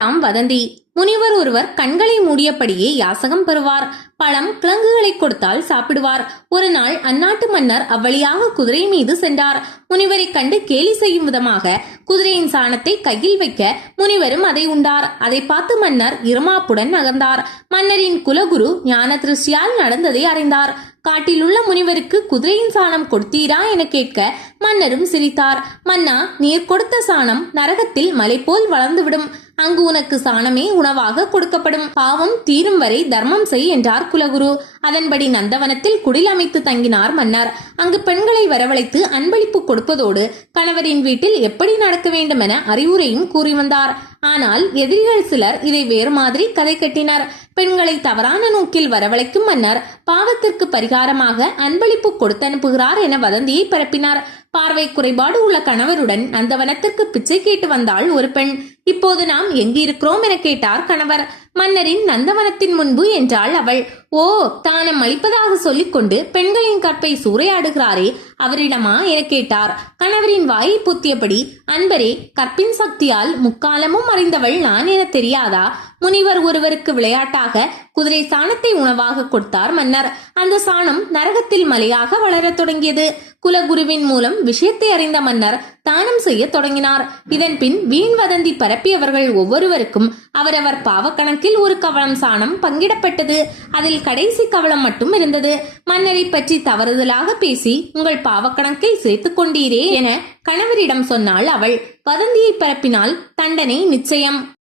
தாம் வதந்தி. முனிவர் ஒருவர் கண்களை மூடியபடியே யாசகம் பெறுவார். பழம் கிழங்குகளை கொடுத்தால் சாப்பிடுவார். ஒரு நாள் அந்நாட்டு மன்னர் அவ்வழியாக குதிரை மீது சென்றார். முனிவரை கண்டு கேலி செய்யும் விதமாக குதிரையின் சாணத்தை கையில் வைக்க முனிவரும் அதை உண்டார். அதை பார்த்து மன்னர் இருமாப்புடன் நகர்ந்தார். மன்னரின் குலகுரு ஞான திருஷ்டியால் நடந்ததை அறிந்தார். காட்டிலுள்ள முனிவருக்கு குதிரையின் சாணம் கொடுத்தீரா என கேட்க மன்னரும் சிரித்தார். மன்னா நீர் கொடுத்த சாணம் நரகத்தில் மலை போல் வளர்ந்துவிடும். அங்கு உனக்கு சாணமே உணவாக கொடுக்கப்படும். பாவம் தீரும் வரை தர்மம் செய் என்றார் குலகுரு. அதன்படி நந்தவனத்தில் குடில் அமைத்து தங்கினார் மன்னர். அங்கு பெண்களை வரவழைத்து அன்பளிப்பு கொடுப்பதோடு கணவரின் வீட்டில் எப்படி நடக்க வேண்டும் என அறிவுரையும் கூறி வந்தார். ஆனால் எதிரிகள் சிலர் இதை வேறு மாதிரி கதை கட்டினர். பெண்களை தவறான நோக்கில் வரவழைக்கும் மன்னர் பாவத்திற்கு பரிகாரமாக அன்பளிப்பு கொடுத்து அனுப்புகிறார் என வதந்தியை பரப்பினார். பார்வை குறைபாடு உள்ள கணவருடன் நந்தவனத்திற்கு பிச்சை கேட்டு வந்தாள் ஒரு பெண். இப்போது நாம் எங்கு இருக்கிறோம் என கேட்டார் கணவர். மன்னரின் நந்தவனத்தின் முன்பு என்றாள் அவள். ஓ தானம் அளிப்பதாக சொல்லிக்கொண்டு பெண்களின் கற்பை சூறையாடுகிறாரே அவரிடமா என கேட்டார். கணவரின் வாயை பொத்தியபடி அன்பரே கற்பின் சக்தியால் முக்காலமும் அறிந்தவள் நான் என தெரியாதா? முனிவர் ஒருவருக்கு விளையாட்டாக குதிரை சாணத்தை உணவாக கொடுத்தார் மன்னர். அந்த சாணம் நரகத்தில் மலையாக வளரத் தொடங்கியது. குலகுருவின் மூலம் விஷயத்தை அறிந்த மன்னர் தானம் செய்ய தொடங்கினார். இதன் பின் வீண் வதந்தி பரப்பியவர்கள் ஒவ்வொருவருக்கும் அவரவர் பாவக்கணக்கில் ஒரு கவளம் சாணம் பங்கிடப்பட்டது. அதில் கடைசி கவளம் மட்டும் இருந்தது. மன்னரை பற்றி தவறுதலாக பேசி உங்கள் பாவக்கணக்கில் சேர்த்துக் கொண்டீரே என கணவரிடம் சொன்னாள் அவள். வதந்தியை பரப்பினால் தண்டனை நிச்சயம்.